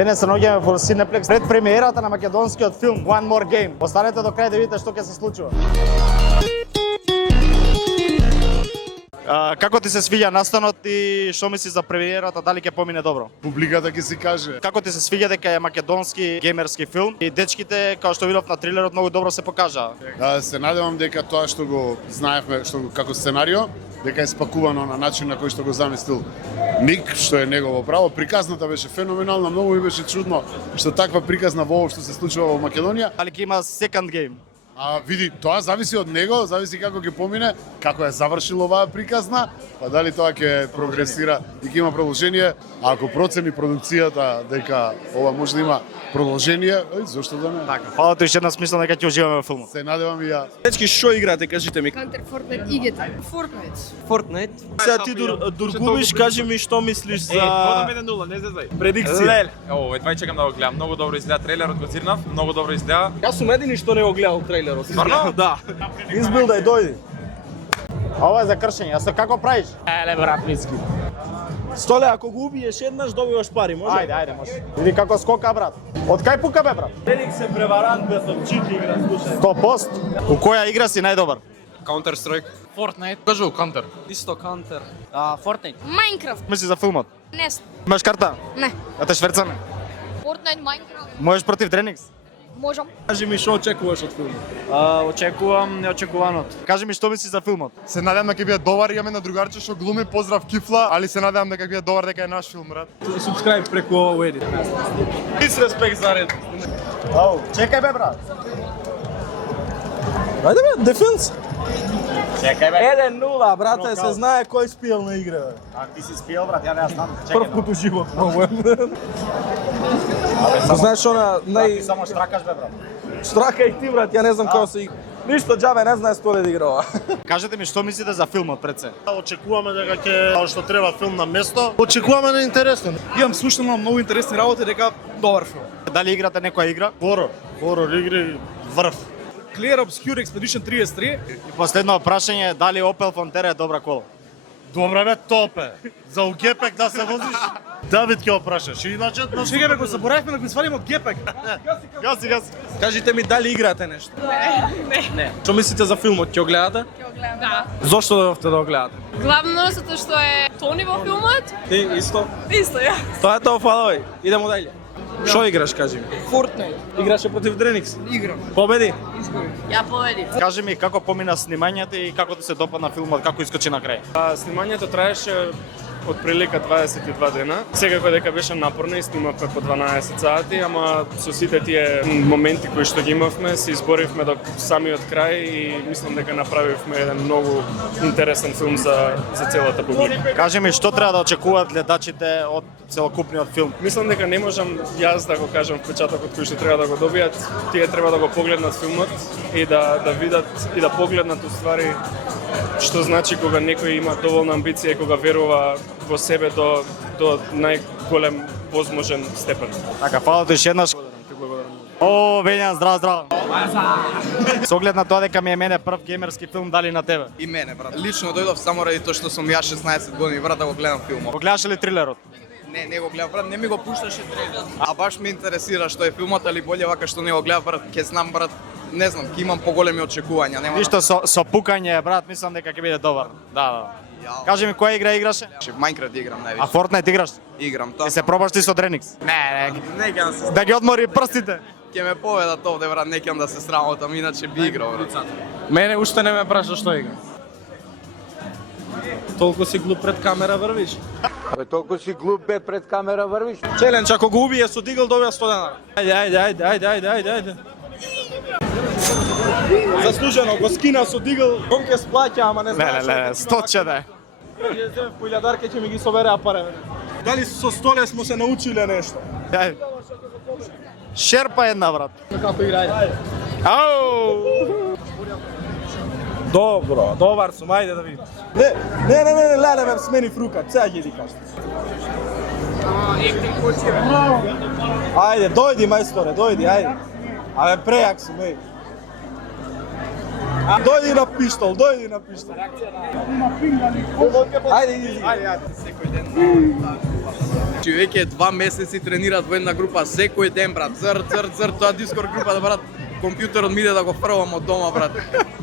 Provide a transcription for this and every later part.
Денес се наоѓаме во Cineplex пред премиерата на македонскиот филм One More Game. Останете до крај да видите што ќе се случува. Како ти се свиѓа настанот и што мислиш за премиерата, дали ќе помине добро? Публиката ќе си каже. Како ти се свиѓа дека е македонски геймерски филм и дечките, како што видов на трилерот, многу добро се покажаа? Се надевам дека тоа што го знаевме како сценарио, дека е спакувано на начин на кој што го замислил Ник, што е негово право. Приказната беше феноменална, многу ми беше чудно што таква приказна воопшто се случува во Македонија. Дали ќе има second game? Види, тоа зависи од него, зависи како ќе помине, како е завршил оваа приказна, па дали тоа ќе прогресира и ќе има продолжение. А ако процени продукцијата дека ова може да има продолжение, зошто да не? Така, фала ти уште една смислам дека ќе уживаме во филмот. Се надевам и ја. Дечки, што играте, кажите ми? Counter, Fortnite, играте. Fortnite. Сега ти Дургувиш, кажи ми што мислиш за... Водам 1-0, не зезај. Предикција. Едва чекам да го гледам. Многу добро изгледа трейлерот, го цирнав, многу добро изгледа. Јас сум едини што не го гледал трейлерот. Стварно? Да. Избилдај, дојди. Ова е за кршење, а како правиш? Еле брат, миски. Столе, ако го убиеш еднаш, добиваш пари, може? Ајде, може. Види како скока, брат. Од кај пука бе, брат? Феникс е преварант без обчити игра, слушај. 100%. У која игра си најдобар? Counter Strike. Fortnite. Кажу Counter. Исто Counter. Fortnite. Minecraft. Мисли за филмот? Не. Имаш карта? Не. Да те шверцаме. Fortnite, Minecraft. Можеш против Дреникс? Можам. Кажи ми што очекуваш од филмот? Очекувам неочекуваното. Кажи ми што мислиш за филмот? Се надевам дека ќе биде добар, имаме на другарче што глуми, поздрав Кифла, али се надевам дека ќе биде добар, дека е наш филм, брат. Subscribe преку ова едит. Disrespect за ред. Чекај бе, брат. Ајде бе, дефенс. Чекај бе. 1-0, брате, се знае кој спиел на игра, бе. А ти си спиел, брат, ја не знам. Прв пат у живот, многу е. Знаеш она Ти само штракаш бе, брат. Штрака и ти, брат, ја не знам како се игра. Ништо џабе не знае Столе да игра ова. Кажете ми што мислите за филмот пред се? Очекуваме дека ќе што треба филм на место. Очекуваме на интересно. Имам слушано многу интересни работи дека добар филм. Дали играте некоја игра? Хорор игри врв. Clear Obscure Expedition 33. И последно прашање, дали Opel Frontera е добра кола? Добра бе, топе. За угепек да се возиш, Давид ќе опрашаш. Иначе Чекај бе, го заборавме да го свалим од гепек. Гаси. Кажите ми дали играте нешто? Не. Што мислите за филмот? Ќе го гледате? Ќе го гледам. Да. Зошто дојдовте да го гледате? Главно затоа што е Тони во филмот. Ти исто? Исто, ја. Тоа е тоа, фалој. Идемо дајле. Што играш, кажи ми? Fortnite. Играше против Дреникс? Играм. Победи? Ја победив. Кажи ми како помина снимањето и како ти се допадна филмот, како искочи на крај? Снимањето траеше од прилика 22 дена. Секако дека беше напорно и снимавме по 12 сати, ама со сите тие моменти кои што ги имавме, се изборивме до самиот крај и мислам дека направивме еден многу интересен филм за целата публика. Кажи ми што треба да очекуваат гледачите од целокупниот филм? Мислам дека не можам јас да го кажам впечатокот кој што треба да го добијат. Тие треба да го погледнат филмот и да видат и да погледнат уствари што значи кога некој има доволна амбиција и кога верува во себе до најголем возможен степен. Така, фала ти уште еднаш. О, Вењан, здраво. Со оглед на тоа дека ми е мене прв геймерски филм, дали на тебе? И мене, брат. Лично дојдов само ради тоа што сум јас 16 години, брат, да го гледам филмот. Го гледаш ли трилерот? Не го гледам, брат, не ми го пушташе трейлер. А баш ме интересира што е филмот, али боле вака што не го гледам, брат, ќе знам, брат, не знам, ќе имам поголеми очекувања, нема. Ништо со пукање, брат, мислам дека ќе биде добар. Да. Кажи ми која игра играше? Minecraft играм највише. А Fortnite играш? Играм, Ќе тоа. се пробаш ти со Дреникс? Не ќе се. Да ги одмори прстите. Ќе ме поведат овде, брат, не ќе да се срамотам, иначе би играл, брат. Мене уште не ме праша што игра. Толку си глуп пред камера врвиш. Абе, толку си глуп бе пред камера врвиш. Челендж, ако го убие со дигл, добија 100 денара. Ајде. Заслужено, го скина со дигл, он ќе сплаќа, ама не знаеш. Не, 100 ќе да е. Ќе земе по илјадарке, ќе ми ги собереа пари. Дали со Столе смо се научиле нешто? Ајде. Шерпа една, брат. Како играје? Ау! Добро, добар сум, ајде да видим. Не, леле ме смени фрука, сега ќе ти кажам. Ајде, дојди мајсторе, ајде. Абе, прејак сум, еј. Дојди на пиштол. Ајде, иди. Секој ден. Чи веќе 2 месеци тренираат во една група секој ден, брат. Зр, тоа Discord група да брат. Компјутерот ми иде да го фрлам од дома, брат.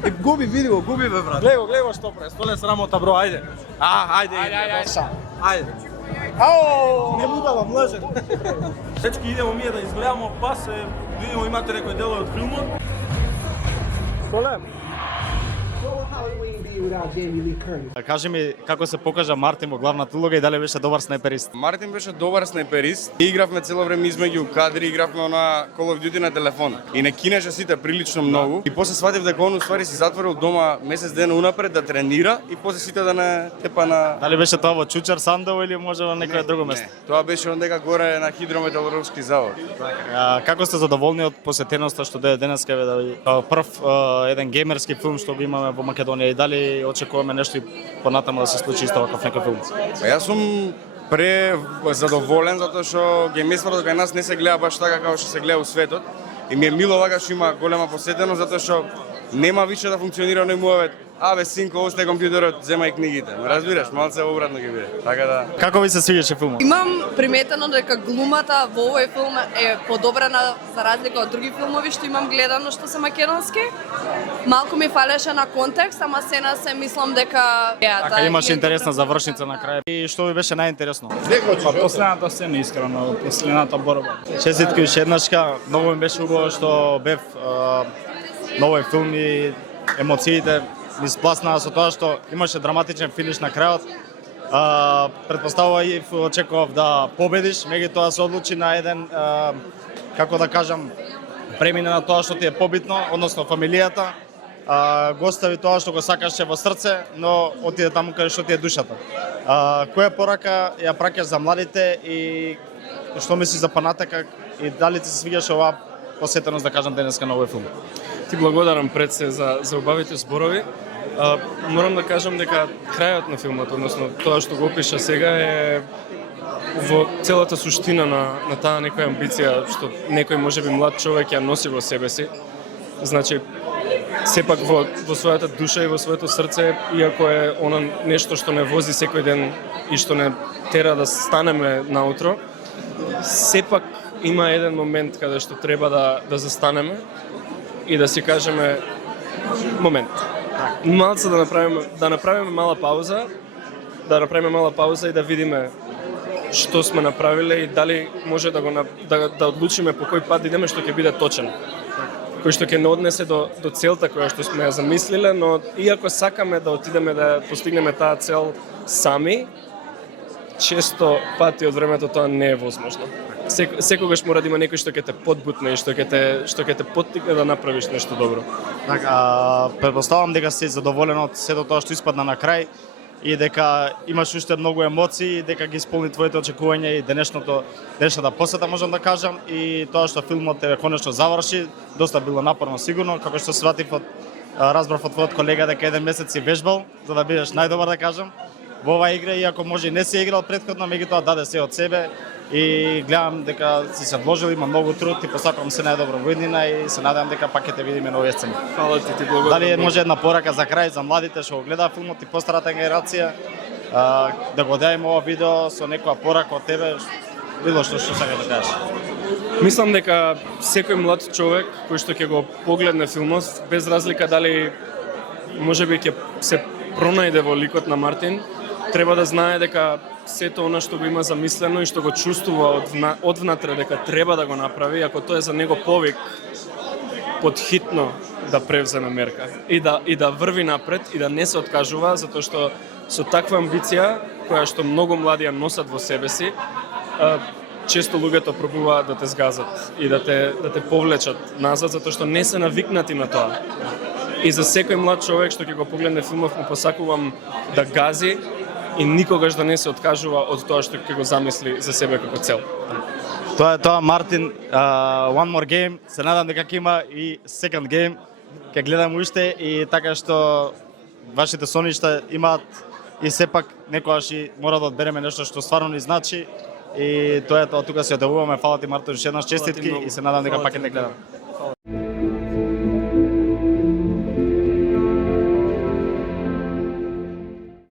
И губи, види го, губи бе, брат. Гледай го што пре, столе срамота, бро, ајде. Ајде. Ау, не будалам, лажен. Сечки идемо ние да изгледаме, па се видимо имате некој дел од филмот. Столе. Кажи ми како се покажа Мартин во главната улога и дали беше добар снайперист? Мартин беше добар снайперист. Игравме цело време измеѓу кадри, игравме на Call of Duty на телефон. И не кинеше сите прилично многу. И после сватив дека он уствари си затворил дома месец дена унапред да тренира и после сите да не тепа на... Дали беше тоа во Чучар Сандово или може во некое друго место? Тоа беше ондека горе на Хидрометалургски завод. Како сте задоволни од посетеноста што дојде денеска да прв еден геймерски филм што го имаме во Македонија и дали очекуваме нешто и понатаму да се случи исто ваков некој филм? Јас сум задоволен затоа што геймерството кај нас не се гледа баш така како што се гледа у светот. И ми е мило вака што има голема посетеност затоа што нема више да функционира оној муавет. Абе, синко, остај компјутерот, земај книгите. Ме разбираш, малце обратно ќе биде. Така да. Како ви се свиѓаше филмот? Имам приметено дека глумата во овој филм е подобрена за разлика од други филмови што имам гледано што се македонски. Малку ми фалеше на контекст, ама сена се мислам дека Така имаше интересна завршница на крај. И што ви беше најинтересно? Па последната сцена искрено, последната борба. Честитки уште еднашка, многу ми беше убаво што бев на овој филм и емоциите ми спласнаа со тоа што имаше драматичен финиш на крајот. Предпоставува и очекував да победиш, меѓутоа се одлучи на еден, како да кажам, премине на тоа што ти е побитно, односно фамилијата, го остави тоа што го сакаше во срце, но отиде таму каде што ти е душата. Која порака ја праќаш за младите и што мислиш за понатака и дали ти се свиѓаше оваа посетеност да кажам денеска на овој филм? Ти благодарам пред се за убавите зборови. Морам да кажам дека крајот на филмот, односно тоа што го опиша сега е во целата суштина на таа некоја амбиција што некој можеби млад човек ја носи во себе си. Значи, сепак во својата душа и во своето срце, иако е она нешто што не вози секој ден и што не тера да станеме наутро, сепак има еден момент каде што треба да застанеме и да си кажеме момент. Малце да направиме мала пауза, и да видиме што сме направиле и дали може да одлучиме по кој пат идеме што ќе биде точен. Кој што ќе не однесе до целта која што сме ја замислиле, но иако сакаме да отидеме да постигнеме таа цел сами, често пати од времето тоа не е возможно. Секогаш мора да има некој што ќе те подбутне и што ќе те поттикне да направиш нешто добро. Така, предпоставам дека си задоволен од сето тоа што испадна на крај и дека имаш уште многу емоции, дека ги исполни твоите очекувања и денешната посета можам да кажам и тоа што филмот е конечно заврши, доста било напорно сигурно, како што сватив разбрав од твојот колега дека еден месец си вежбал за да бидеш најдобар да кажам во оваа игра, иако може и не си играл претходно, меѓутоа даде се од себе и гледам дека си се вложил, има многу труд и посакувам се најдобро во иднина и се надевам дека пак ќе те видиме на овие сцени. Фала ти благодарам. Дали може една порака за крај за младите што го гледаат филмот и постарата генерација да го дајме ова видео со некоја порака од тебе, било што сакаш да кажеш? Мислам дека секој млад човек кој што ќе го погледне филмот, без разлика дали можеби ќе се пронајде во ликот на Мартин, треба да знае дека сето она што го има замислено и што го чувствува од внатре дека треба да го направи, ако тоа е за него повик, подхитно да превземе мерка и да врви напред и да не се откажува, затоа што со таква амбиција која што многу млади ја носат во себе си, често луѓето пробуваат да те згазат и да те повлечат назад затоа што не се навикнати на тоа. И за секој млад човек што ќе го погледне филмов му посакувам да гази и никогаш да не се откажува од тоа што ќе го замисли за себе како цел. Тоа е тоа, Мартин, one more game, се надам дека ќе има и second game, ќе гледам уште и така што вашите соништа имаат и сепак некогаш и мора да одбереме нешто што стварно ни значи и тоа е тоа, тука се одевуваме, фала ти Мартин, уште еднаш честитки и се надам дека пак ќе не гледам.